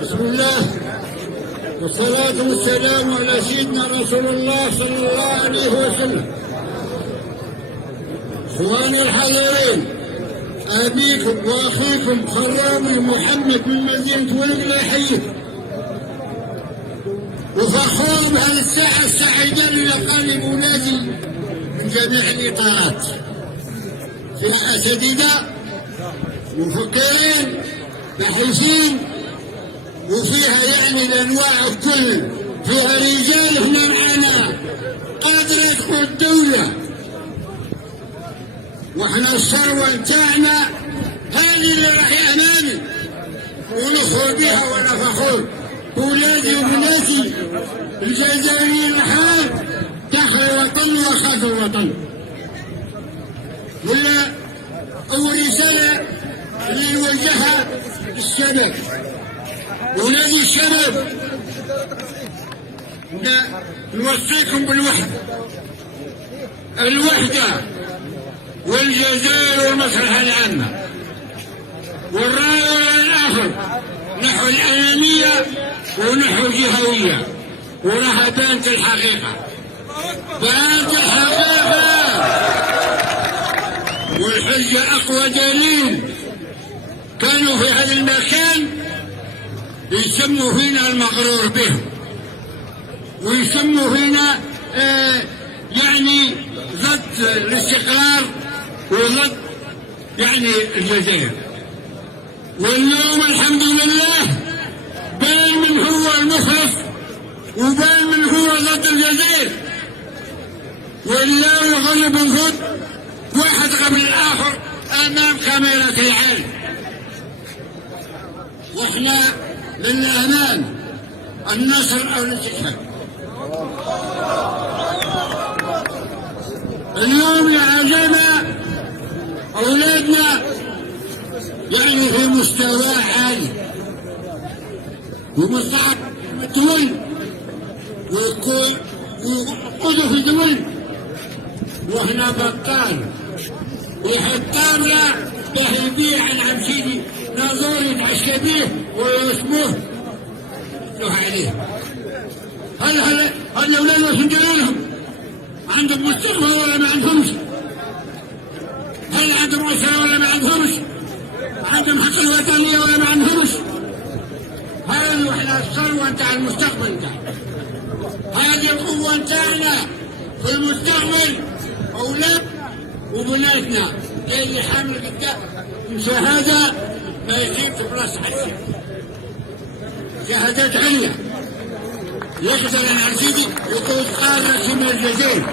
بسم الله والصلاة والسلام على سيدنا رسول الله صلى الله عليه وسلم. اخواني الحاضرين، ابيكم واخيكم خرامي محمد من مدينة ولقلة يحييكم، وفخور بهذه الساعة السعيدة اللي لقاني بولادي من جميع الإطارات، فيها أساتذة مفكرين باحثين، وفيها يعني الأنواع الكل، فيها رجال هنا معنا قادرة تكون الدولة، واحنا الثروة نتاعنا هذه اللي راح يأماني ونخرج بها وانا فخور. ولادي وبناتي الجزائريين الحال داخل الوطن وخارج الوطن. ولا أول رسالة اللي نوجهها للشباب، ولادي الشباب، نوصيكم بالوحدة، الوحدة والجزائر والمصلحة العامة، والراية الآخر نحو الأنانية ونحو الجهوية، وراها بانت الحقيقة، بانت الحقيقة، والحجة أقوى دليل. كانوا في هذا المكان يسموا فينا المغرور بهم، ويسموا فينا يعني ضد الاستقرار وضد يعني الجزائر. واليوم الحمد لله بان من هو المخلص وبان من هو ضد الجزائر، والله يغلب الضد واحد قبل الآخر أمام كاميرا العالم. واحنا للأمان النصر أو الاتحاد. اليوم يا عجبنا أولادنا يعني في مستوى عالي ومصعب متول، ويقودوا في دول، واحنا بطال ويحطامنا به يبيع عن عمشيدي ناظور يتعشى به ويسموه يروح عليه. هل الأولاد وسندرينهم عندهم مستقبل ولا ما عندهمش؟ هل عندهم أسرة ولا ما عندهمش؟ عندهم حق الوطنية ولا ما عندهمش؟ هذه احنا الثروة نتاع المستقبل نتاعنا، هذه القوة نتاعنا في المستقبل، أولادنا وبناتنا اللي حامل قدام شهادة ما يجيب في بلاصة حسين، شهادات عليا يقدر العرسيدي يقود قارة شمال الجزائر،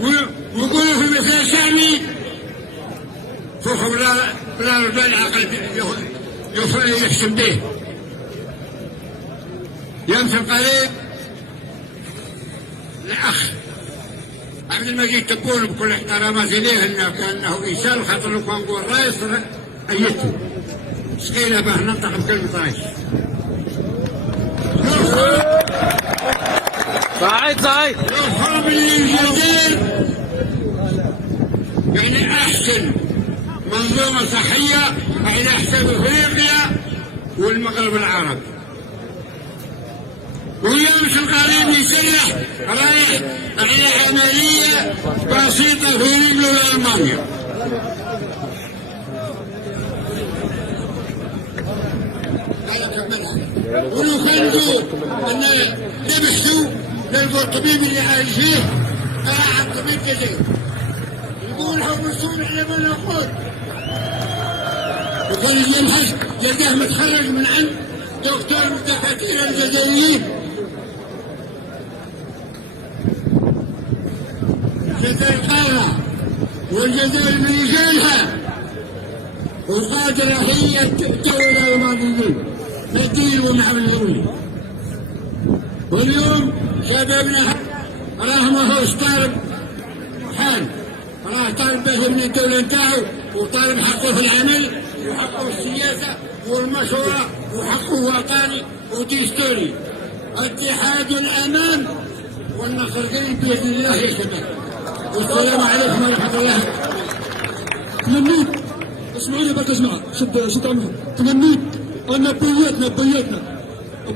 ويقولوا في مثال شعبي فوق بلا العقل يحسن به. يمشي قريب الأخ عبد المجيد تبون بكل احترامات إليه أنه كأنه إنسان، خاطر لو كان نقول رايس أيته سقينا به ننطق بكلمة رايس. صحيح يفهم الجزائر يعني أحسن منظومة صحية على حساب أفريقيا والمغرب العربي، ويمشي القريب يسلح رايح على عملية بسيطة في رجله لألمانيا. ولو كانوا أن ذبحوا للقوا الطبيب اللي عايش فيه عن طبيب جزائري يقول لهم مسؤول على ما نقول، وكان يمحش لقاه متخرج من عند دكتور من الدكاترة الجزائريين. الجزائر قادرة والجزائر من رجالها وقادرة هي الدولة الماضيين الدين والنحو الهروي. واليوم شبابنا راه ما هوش طالب حال، راه طالب باش يبني الدولة نتاعو، وطالب حقه في العمل وحقه في السياسة والمشورة وحقه وطني ودستوري. اتحاد الأمام والنصر قريب بإذن الله يا شباب. والسلام عليكم ورحمة الله. تمنيت اسمعوني بك اسمع شد عمري. تمنيت ان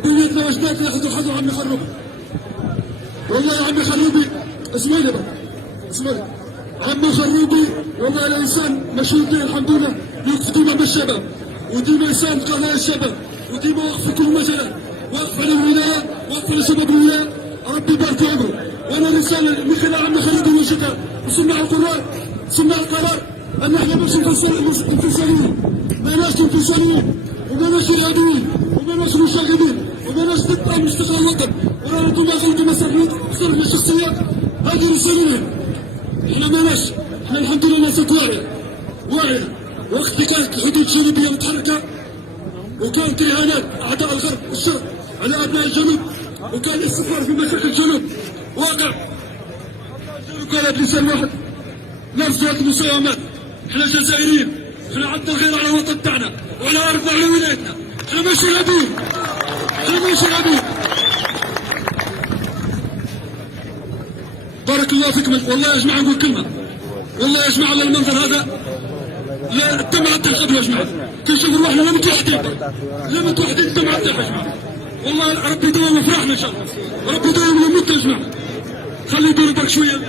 بيتنا واجدادنا ياخذوا حظ عمي خروبي. والله يا عمي خروبي اسمعوني بك اسمعوني. عمي خروبي والله الانسان مشهور به الحمد لله، يوقف ديما بالشباب وديما يساند قضايا الشباب وديما واقف في كل مجال، واقف على الولايات، واقف على شباب الولايات. ربي يبارك في عمره. وانا رساله من خلال عمي خروبي وجهها وصناع القرار صناع القرار ان احنا مش انفصاليين، ماناش انفصاليين وماناش ارهابيين وماناش مشاغبين وماناش ضد مستقبل الوطن، ولا انتم صرف الشخصيات. هذه رسالتنا. احنا ماناش، احنا الحمد لله ناس واعيه. وقت اللي كانت الحدود الجنوبيه متحركه وكانت اهانات اعداء الغرب والشرق على ابناء الجنوب، وكان الاستثمار في مشاكل الجنوب واقع. الجنوب قالت لسان واحد نفس هذه المساومات. احنا جزائريين، احنا عندنا الغير على الوطن تاعنا وعلى ارضنا وعلى ولايتنا. احنا ماشي ارهابيين، احنا ماشي ارهابيين. بارك الله فيكم. والله يا جماعه نقول كلمه، والله يا جماعه على المنظر هذا لا الدم عدى القبل يا جماعه. كنشوفوا روحنا لا متوحدين، لا متوحدين الدم عدى يا جماعه. والله ربي يدوم افراحنا ان شاء الله، ربي يدوم الموت يا جماعه. خلي يدوروا برك شويه.